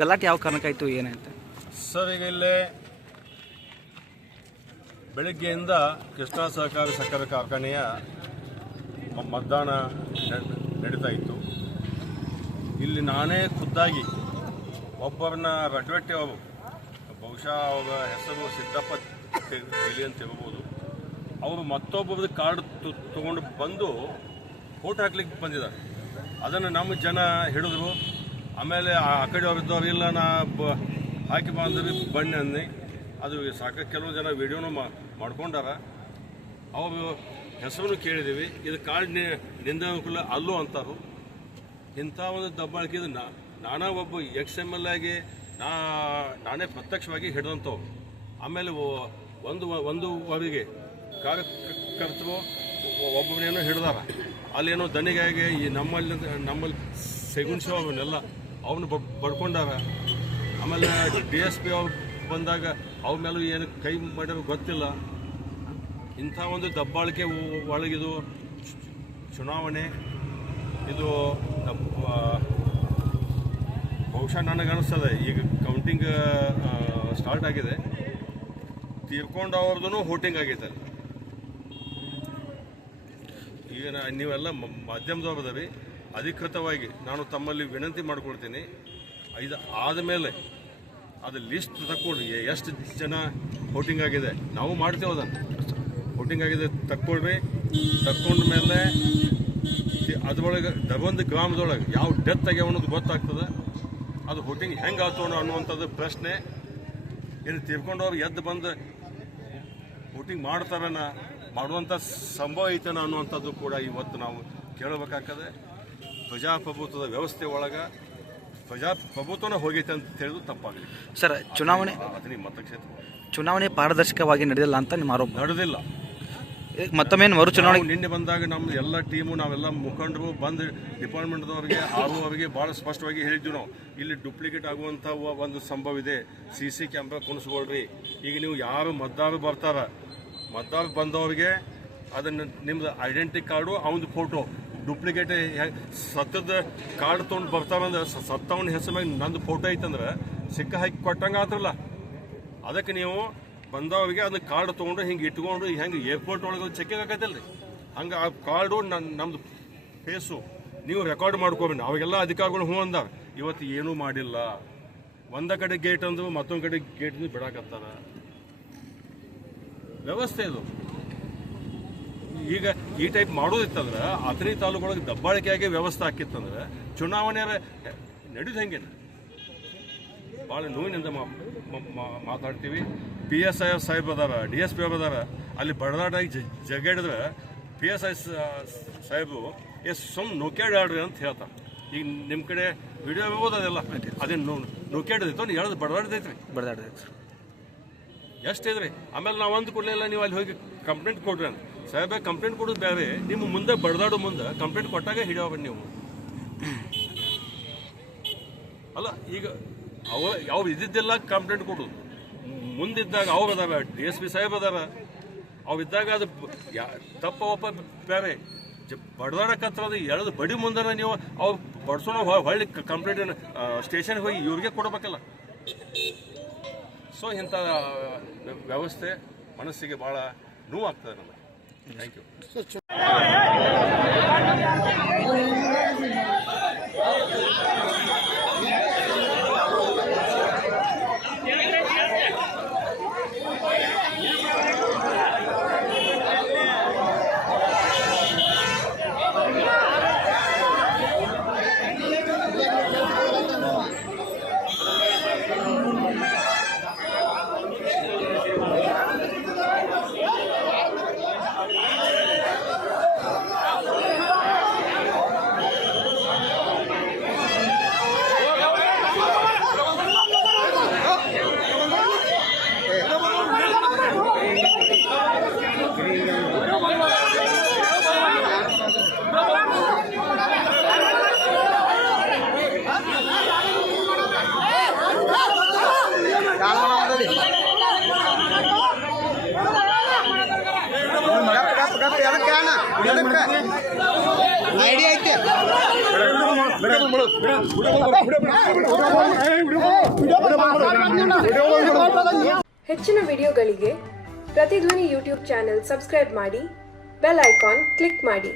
ಗಲಾಟೆ ಯಾವ ಕಾರಣಕ್ಕಾಯ್ತು ಏನಾಯ್ತು ಸರ್? ಈಗ ಇಲ್ಲೇ ಬೆಳಗ್ಗೆಯಿಂದ ಕೃಷ್ಣಾ ಸಹಕಾರಿ ಸಕ್ಕರೆ ಕಾರ್ಖಾನೆಯ ಮತದಾನ ನಡೀತಾ ಇತ್ತು. ಇಲ್ಲಿ ನಾನೇ ಖುದ್ದಾಗಿ ಒಬ್ಬರನ್ನ ರಡ್ವೆಟ್ಟಿ, ಅವರು ಬಹುಶಃ ಅವರ ಹೆಸರು ಸಿದ್ದಪ್ಪ ತೆಲಿ ಅಂತ ಹೇಳ್ಬೋದು, ಅವರು ಮತ್ತೊಬ್ಬರದ್ದು ಕಾರ್ಡ್ ತೊಗೊಂಡು ಬಂದು ವೋಟ್ ಹಾಕ್ಲಿಕ್ಕೆ ಬಂದಿದ್ದಾರೆ. ಅದನ್ನು ನಮ್ಮ ಜನ ಹಿಡಿದ್ರು. ಆಮೇಲೆ ಆ ಕಡೆ ಅವ್ರಿದ್ದವ್ರು ಇಲ್ಲ ನಾ ಹಾಕಿ ಬಂದ್ರಿ ಬನ್ನಿ ಅಂದು ಅದು ಸಾಕಷ್ಟು ಕೆಲವು ಜನ ವಿಡಿಯೋನು ಮಾಡ್ಕೊಂಡಾರ. ಅವರು ಹೆಸರನ್ನು ಕೇಳಿದ್ದೀವಿ. ಇದು ಕಾರ್ಡ್ ನಿಂದಕುಲ್ಲ ಅಲ್ಲೂ ಅಂತಾರು. ಇಂಥ ಒಂದು ದಬ್ಬಾಳಿಕೆ ನಾನಾ ಒಬ್ಬ XML ಆಗಿ ನಾನೇ ಪ್ರತ್ಯಕ್ಷವಾಗಿ ಹಿಡಿದಂಥವು. ಆಮೇಲೆ ಒಂದುವರೆಗೆ ಕಾರ್ಯಕರ್ತರು ಒಬ್ಬನೇನೋ ಹಿಡ್ದಾರ. ಅಲ್ಲೇನೋ ದನಿಗಾಗಿ ಈ ನಮ್ಮಲ್ಲಿ ಸೆಗುನ್ಸು ಅವನ್ನೆಲ್ಲ ಅವನು ಬಡ್ಕೊಂಡಾರ. ಆಮೇಲೆ DSP ಅವ್ರು ಬಂದಾಗ ಅವ್ರ ಮೇಲೂ ಏನು ಕೈ ಮಾಡಿರೋ ಗೊತ್ತಿಲ್ಲ. ಇಂಥ ಒಂದು ದಬ್ಬಾಳಿಕೆ ಒಳಗಿದು ಚುನಾವಣೆ ಇದು ಬಹುಶಃ ನನಗನ್ನಿಸ್ತದೆ ಈಗ ಕೌಂಟಿಂಗ್ ಸ್ಟಾರ್ಟ್ ಆಗಿದೆ. ತೀರ್ಕೊಂಡವ್ರದ್ದು ವೋಟಿಂಗ್ ಆಗೈತೆ. ಈಗ ನೀವೆಲ್ಲ ಮಾಧ್ಯಮದವ್ರು ಅದಾರಿ, ಅಧಿಕೃತವಾಗಿ ನಾನು ತಮ್ಮಲ್ಲಿ ವಿನಂತಿ ಮಾಡ್ಕೊಳ್ತೀನಿ, ಇದು ಆದಮೇಲೆ ಅದು ಲಿಸ್ಟ್ ತಕ್ಕೊಳ್ರಿ. ಎಷ್ಟು ಜನ ವೋಟಿಂಗ್ ಆಗಿದೆ ನಾವು ಮಾಡ್ತೇವೆ. ಅದನ್ನು ವೋಟಿಂಗ್ ಆಗಿದೆ ತಕ್ಕೊಳ್ರಿ. ತಕ್ಕೊಂಡ ಮೇಲೆ ಅದ್ರೊಳಗೆ ಒಂದು ಗ್ರಾಮದೊಳಗೆ ಯಾವ ಡೆತ್ ಆಗ್ಯಾವ ಅನ್ನೋದು ಗೊತ್ತಾಗ್ತದೆ. ಅದು ವೋಟಿಂಗ್ ಹೆಂಗೆ ಆಯ್ತು ಅನ್ನುವಂಥದ್ದು ಪ್ರಶ್ನೆ. ಏನು ತೀರ್ಕೊಂಡವ್ರು ಎದ್ದು ಬಂದು ವೋಟಿಂಗ್ ಮಾಡ್ತಾರನ, ಮಾಡುವಂಥ ಸಂಭವ ಐತನ ಅನ್ನುವಂಥದ್ದು ಕೂಡ ಇವತ್ತು ನಾವು ಕೇಳಬೇಕಾಗ್ತದೆ. ಪ್ರಜಾಪ್ರಭುತ್ವದ ವ್ಯವಸ್ಥೆ ಒಳಗೆ ಪ್ರಜಾಪ್ರಭುತ್ವನ ಹೋಗೈತೆ ಅಂತ ಹೇಳಿದ್ರು ತಪ್ಪಾಗಲಿ. ಸರ್, ಚುನಾವಣೆ ಪಾರದರ್ಶಕವಾಗಿ ನಡೆದಿಲ್ಲ ಅಂತ ನಿಮ್ಮ ಆರೋಪ? ನಡೆದಿಲ್ಲ. ಮತ್ತೊಮ್ಮೆ ಮರು ಚುನಾವಣೆ ನಿನ್ನೆ ಬಂದಾಗ ನಮ್ಮ ಎಲ್ಲ ಟೀಮು ನಾವೆಲ್ಲ ಮುಖಂಡರು ಬಂದು ಡಿಪಾರ್ಟ್ಮೆಂಟ್ದವರಿಗೆ ಅವರಿಗೆ ಭಾಳ ಸ್ಪಷ್ಟವಾಗಿ ಹೇಳಿದ್ವಿ ನಾವು, ಇಲ್ಲಿ ಡುಪ್ಲಿಕೇಟ್ ಆಗುವಂಥ ಒಂದು ಸಂಭವ ಇದೆ, CC ಕ್ಯಾಮ್ರಾ ಕುಣಿಸ್ಕೊಳ್ರಿ. ಈಗ ನೀವು ಯಾರು ಮತದಾರರು ಬರ್ತಾರ, ಮತದಾರ ಬಂದವ್ರಿಗೆ ಅದನ್ನು ನಿಮ್ದು ಐಡೆಂಟಿ ಕಾರ್ಡು ಅವನದು ಫೋಟೋ ಡುಪ್ಲಿಕೇಟ್ ಸತ್ತದ ಕಾರ್ಡ್ ತೊಗೊಂಡು ಬರ್ತಾರಂದ್ರೆ ಸತ್ತವನ ಹೆಸರು ಮ್ಯಾಗ ನಂದು ಫೋಟೋ ಐತಂದ್ರೆ ಸಿಕ್ಕ ಹಾಕಿ ಕೊಟ್ಟಂಗೆ ಆತ್ರಲ್ಲ. ಅದಕ್ಕೆ ನೀವು ಬಂದವರಿಗೆ ಅದನ್ನ ಕಾರ್ಡ್ ತೊಗೊಂಡು ಹಿಂಗೆ ಇಟ್ಕೊಂಡು ಹೆಂಗೆ ಏರ್ಪೋರ್ಟ್ ಒಳಗೆ ಚೆಕಿಂಗ್ ಆಗತ್ತಲ್ರಿ, ಹಂಗೆ ಆ ಕಾರ್ಡು ನಮ್ಮದು ಫೇಸು ನೀವು ರೆಕಾರ್ಡ್ ಮಾಡ್ಕೋಬೇಕು. ಅವಾಗೆಲ್ಲ ಅಧಿಕಾರಿಗಳು ಹ್ಞೂ ಅಂದಾರ. ಇವತ್ತು ಏನೂ ಮಾಡಿಲ್ಲ. ಒಂದ ಕಡೆ ಗೇಟ್ ಅಂದು ಮತ್ತೊಂದು ಕಡೆ ಗೇಟ್ ಬಿಡಾಕತ್ತಾರ. ವ್ಯವಸ್ಥೆ ಇದು. ಈಗ ಈ ಟೈಪ್ ಮಾಡೋದಿತ್ತಂದ್ರೆ ಅಥಣಿ ತಾಲೂಕೊಳಗೆ ದಬ್ಬಾಳಿಕೆಯಾಗಿ ವ್ಯವಸ್ಥೆ ಹಾಕಿತ್ತಂದ್ರೆ ಚುನಾವಣೆ ನಡೆದು ಹೆಂಗೇನು ಭಾಳ ನೋವಿನಿಂದ ಮಾತಾಡ್ತೀವಿ. PSI ಸಾಹೇಬ್ ಅದಾರ, DSP ಅದಾರ, ಅಲ್ಲಿ ಬಡದಾಟಾಗಿ ಜಗಾಡಿದ್ರೆ PSI ಸಾಹೇಬು ನೊಕ್ಯಾಡ್ರಿ ಅಂತ ಹೇಳ್ತಾರೆ. ಈಗ ನಿಮ್ಮ ಕಡೆ ವಿಡಿಯೋ ಇರ್ಬೋದು, ಅದೆಲ್ಲ ಅದೇನು ನೊಕ್ಯಾಡದೈತೋ ಎಳ್ದು ಬಡದಾಡ್ದೈತ್ರಿ, ಎಷ್ಟಿದ್ರಿ. ಆಮೇಲೆ ನಾವು ಅಂದ್ಕೊಡ್ಲಿಲ್ಲ, ನೀವು ಅಲ್ಲಿ ಹೋಗಿ ಕಂಪ್ಲೇಂಟ್ ಕೊಡ್ರಿ ಅಂತ. ಸಾಹೇಬ ಕಂಪ್ಲೇಂಟ್ ಕೊಡೋದು ಬೇರೆ, ನಿಮ್ಮ ಮುಂದೆ ಬಡದಾಡೋ ಮುಂದೆ ಕಂಪ್ಲೇಂಟ್ ಕೊಟ್ಟಾಗ ಹಿಡಿಯೋಬ ನೀವು ಅಲ್ಲ. ಈಗ ಅವ್ರು ಇದ್ದಿದ್ದೆಲ್ಲ ಕಂಪ್ಲೇಂಟ್ ಕೊಡೋದು, ಮುಂದಿದ್ದಾಗ ಅವ್ರು ಅದಾರ, DSP ಸಾಹೇಬ್ ಅದಾರ, ಅವಿದ್ದಾಗ ಅದು ತಪ್ಪ ಒಪ್ಪ ಬೇರೆ. ಬಡದಾಡಕತ್ತದ ಎಳೆದು ಬಡಿ ಮುಂದೆ ನೀವು ಅವ್ರು ಬಡ್ಸೋಣ ಹೊಳ್ಳಿ ಕಂಪ್ಲೇಂಟ್ ಸ್ಟೇಷನ್ಗೆ ಹೋಗಿ ಇವ್ರಿಗೆ ಕೊಡಬೇಕಲ್ಲ. ಸೊ ಇಂಥ ವ್ಯವಸ್ಥೆ ಮನಸ್ಸಿಗೆ ಭಾಳ ನೋವಾಗ್ತದೆ ನಮಗೆ. Thank you. ಹೆಚ್ಚಿನ ವಿಡಿಯೋಗಳಿಗೆ ಪ್ರತಿಧ್ವನಿ ಯೂಟ್ಯೂಬ್ ಚಾನೆಲ್ ಸಬ್ಸ್ಕ್ರೈಬ್ ಮಾಡಿ, ಬೆಲ್ ಐಕಾನ್ ಕ್ಲಿಕ್ ಮಾಡಿ.